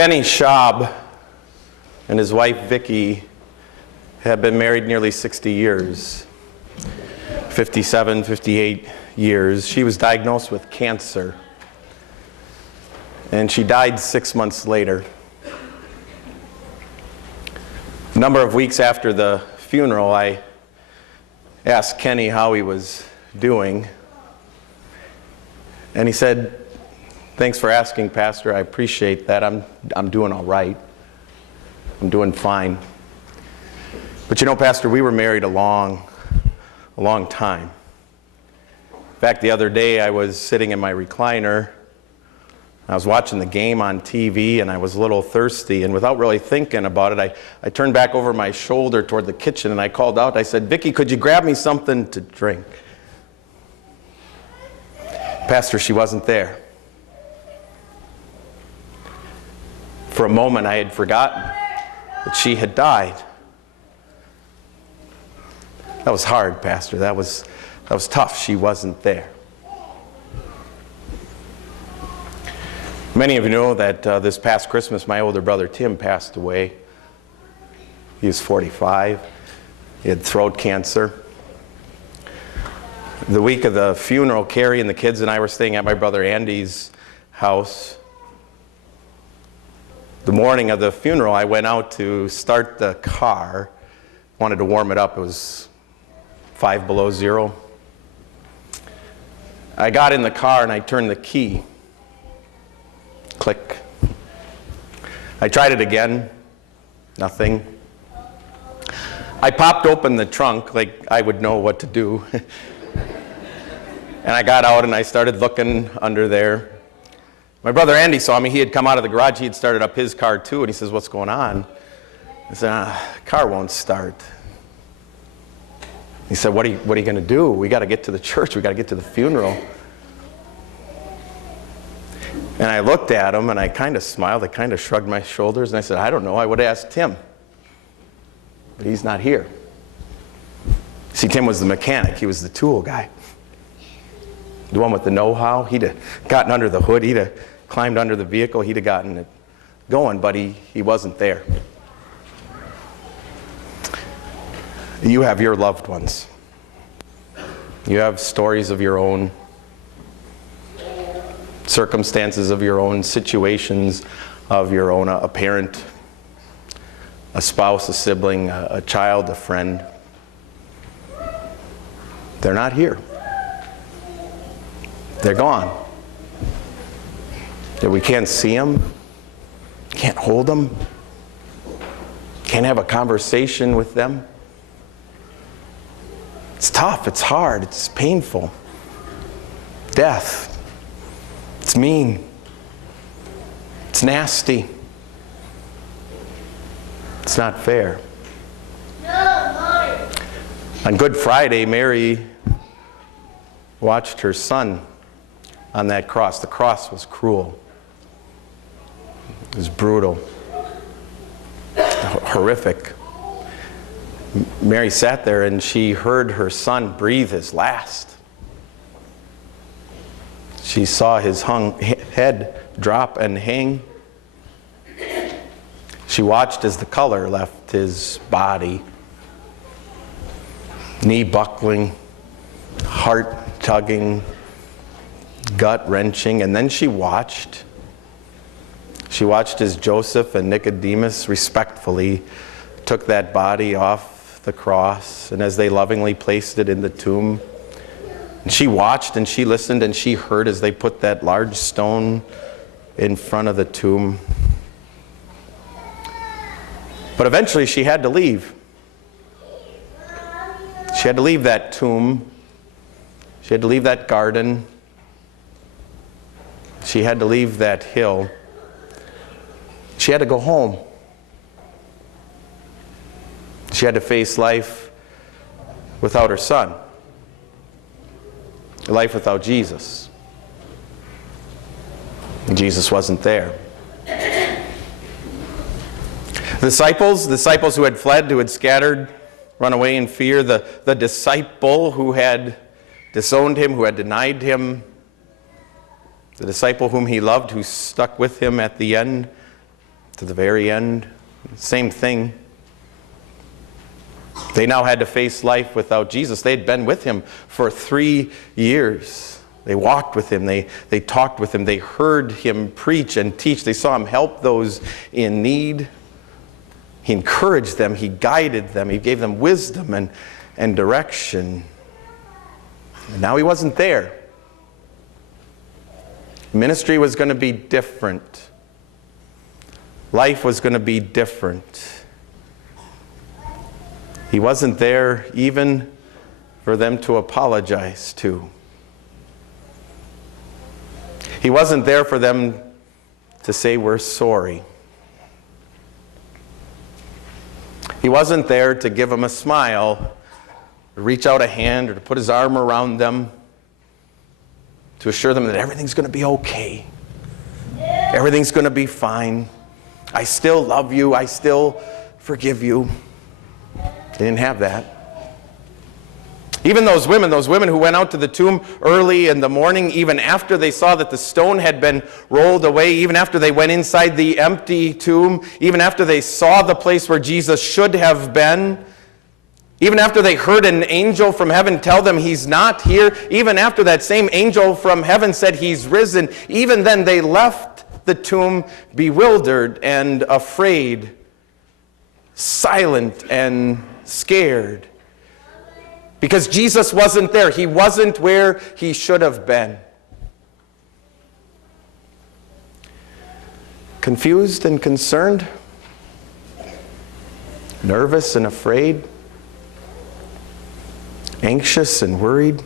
Kenny Schaub and his wife Vicki have been married nearly 60 years, 57, 58 years. She was diagnosed with cancer, and she died 6 months later. A number of weeks after the funeral, I asked Kenny how he was doing, and he said, "Thanks for asking, Pastor. I appreciate that. I'm doing all right. I'm doing fine." But you know, Pastor, we were married a long time. In fact, the other day I was sitting in my recliner. I was watching the game on TV, and I was a little thirsty, and without really thinking about it, I turned back over my shoulder toward the kitchen, and I called out. I said, "Vicki, could you grab me something to drink?" Pastor, she wasn't there. For a moment, I had forgotten that she had died. That was hard, Pastor. That was tough. She wasn't there. Many of you know that this past Christmas, my older brother Tim passed away. He was 45. He had throat cancer. The week of the funeral, Carrie and the kids and I were staying at my brother Andy's house. The morning of the funeral, I went out to start the car. Wanted to warm it up. It was 5 below zero. I got in the car and I turned the key. Click. I tried it again. Nothing. I popped open the trunk like I would know what to do. And I got out and I started looking under there. My brother Andy saw me. He had come out of the garage. He had started up his car too, and he says, "What's going on?" I said, "Car won't start." He said, what are you going to do? We got to get to the church. We got to get to the funeral." And I looked at him, and I kind of smiled. I kind of shrugged my shoulders, and I said, "I don't know. I would have asked Tim. But he's not here." See, Tim was the mechanic. He was the tool guy. The one with the know-how. He'd have gotten under the hood. He'd have climbed under the vehicle. He'd have gotten it going, but he wasn't there. You have your loved ones. You have stories of your own, circumstances of your own, situations of your own, a parent, a spouse, a sibling, a child, a friend. They're not here. They're gone. That we can't see them, can't hold them, can't have a conversation with them. It's tough, it's hard, it's painful. Death. It's mean. It's nasty. It's not fair. On Good Friday, Mary watched her son on that cross. The cross was cruel. It was brutal. Horrific. Mary sat there and she heard her son breathe his last. She saw his head drop and hang. She watched as the color left his body. Knee buckling, heart tugging, gut wrenching, and then she watched as Joseph and Nicodemus respectfully took that body off the cross, and as they lovingly placed it in the tomb. And she watched and she listened and she heard as they put that large stone in front of the tomb. But eventually she had to leave. She had to leave that tomb. She had to leave that garden. She had to leave that hill. She had to go home. She had to face life without her son. Life without Jesus. Jesus wasn't there. The disciples who had fled, who had scattered, run away in fear, the disciple who had disowned him, who had denied him, the disciple whom he loved, who stuck with him at the end, to the very end. Same thing. They now had to face life without Jesus. They had been with him for 3 years. They walked with him. They talked with him. They heard him preach and teach. They saw him help those in need. He encouraged them. He guided them. He gave them wisdom and direction. And now he wasn't there. Ministry was going to be different. Life was going to be different. He wasn't there even for them to apologize to. He wasn't there for them to say, "We're sorry." He wasn't there to give them a smile, to reach out a hand, or to put his arm around them, to assure them that everything's going to be okay. Everything's going to be fine. I still love you. I still forgive you. They didn't have that. Even those women who went out to the tomb early in the morning, even after they saw that the stone had been rolled away, even after they went inside the empty tomb, even after they saw the place where Jesus should have been, even after they heard an angel from heaven tell them he's not here, even after that same angel from heaven said he's risen, even then they left the tomb bewildered and afraid, silent and scared. Because Jesus wasn't there. He wasn't where he should have been. Confused and concerned, nervous and afraid, anxious and worried,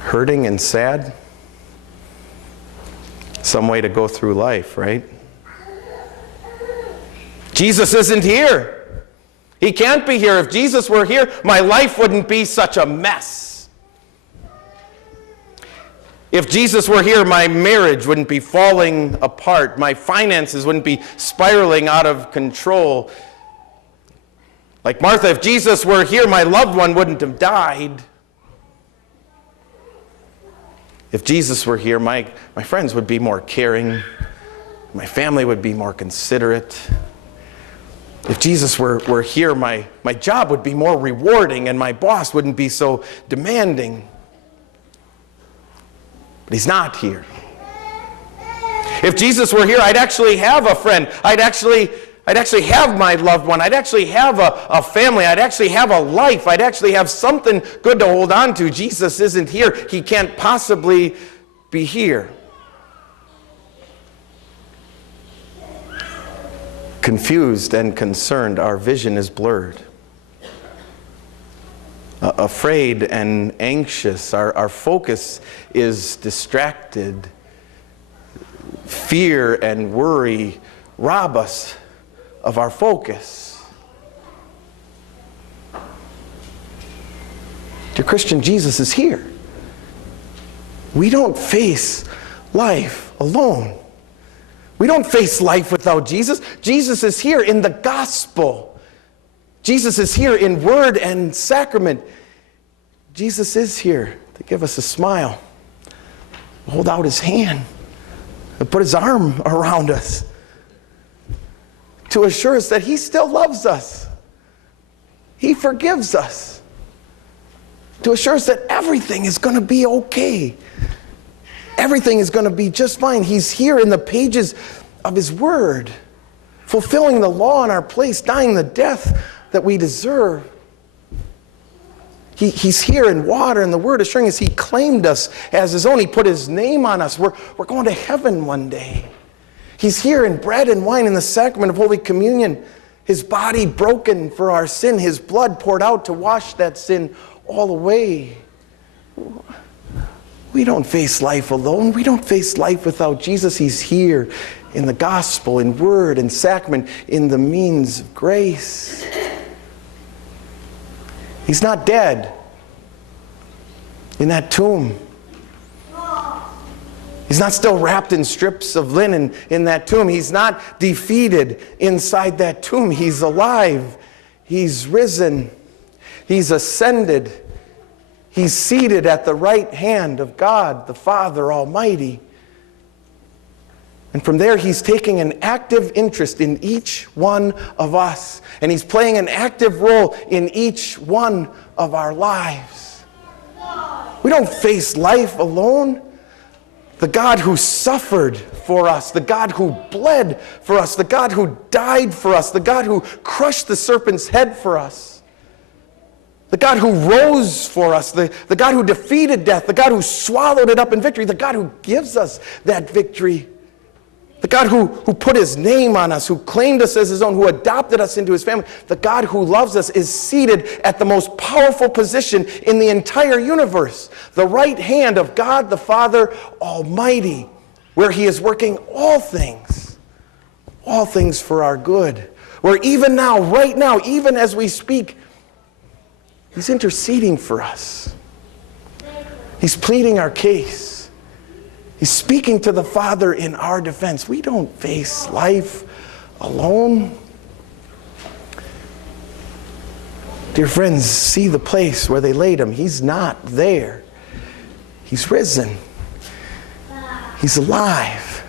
hurting and sad. Some way to go through life, right? Jesus isn't here. He can't be here. If Jesus were here, my life wouldn't be such a mess. If Jesus were here, my marriage wouldn't be falling apart. My finances wouldn't be spiraling out of control. Like Martha, if Jesus were here, my loved one wouldn't have died. If Jesus were here, my friends would be more caring. My family would be more considerate. If Jesus were here, my job would be more rewarding and my boss wouldn't be so demanding. But he's not here. If Jesus were here, I'd actually have a friend. I'd actually have my loved one. I'd actually have a family. I'd actually have a life. I'd actually have something good to hold on to. Jesus isn't here. He can't possibly be here. Confused and concerned, our vision is blurred. Afraid and anxious, our focus is distracted. Fear and worry rob us of our focus. Dear Christian, Jesus is here. We don't face life alone. We don't face life without Jesus. Jesus is here in the gospel. Jesus is here in word and sacrament. Jesus is here to give us a smile, hold out his hand, and put his arm around us, to assure us that he still loves us. He forgives us. To assure us that everything is going to be okay. Everything is going to be just fine. He's here in the pages of his word, fulfilling the law in our place, dying the death that we deserve. He's here in water and the word, assuring us he claimed us as his own. He put his name on us. We're going to heaven one day. He's here in bread and wine in the sacrament of Holy Communion. His body broken for our sin, his blood poured out to wash that sin all away. We don't face life alone. We don't face life without Jesus. He's here in the gospel, in word and sacrament, in the means of grace. He's not dead in that tomb. He's not still wrapped in strips of linen in that tomb. He's not defeated inside that tomb. He's alive. He's risen. He's ascended. He's seated at the right hand of God, the Father Almighty. And from there, he's taking an active interest in each one of us. And he's playing an active role in each one of our lives. We don't face life alone. The God who suffered for us, the God who bled for us, the God who died for us, the God who crushed the serpent's head for us, the God who rose for us, the God who defeated death, the God who swallowed it up in victory, the God who gives us that victory, the God who put his name on us, who claimed us as his own, who adopted us into his family, the God who loves us is seated at the most powerful position in the entire universe, the right hand of God the Father Almighty, where he is working all things for our good. Where even now, right now, even as we speak, he's interceding for us. He's pleading our case. He's speaking to the Father in our defense. We don't face life alone. Dear friends, see the place where they laid him. He's not there. He's risen. He's alive.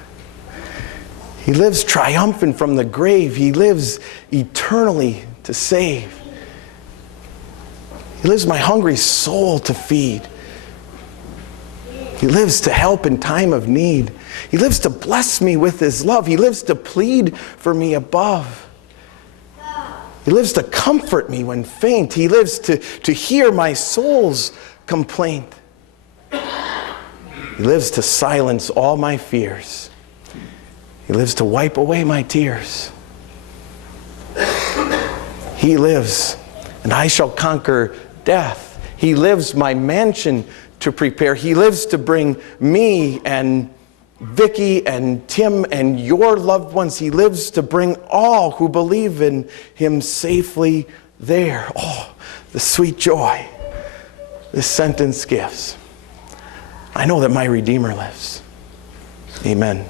He lives triumphant from the grave. He lives eternally to save. He lives my hungry soul to feed. He lives to help in time of need. He lives to bless me with his love. He lives to plead for me above. He lives to comfort me when faint. He lives to hear my soul's complaint. He lives to silence all my fears. He lives to wipe away my tears. He lives, and I shall conquer death. He lives my mansion to prepare. He lives to bring me and Vicky and Tim and your loved ones. He lives to bring all who believe in him safely there. Oh, the sweet joy this sentence gives. I know that my Redeemer lives. Amen.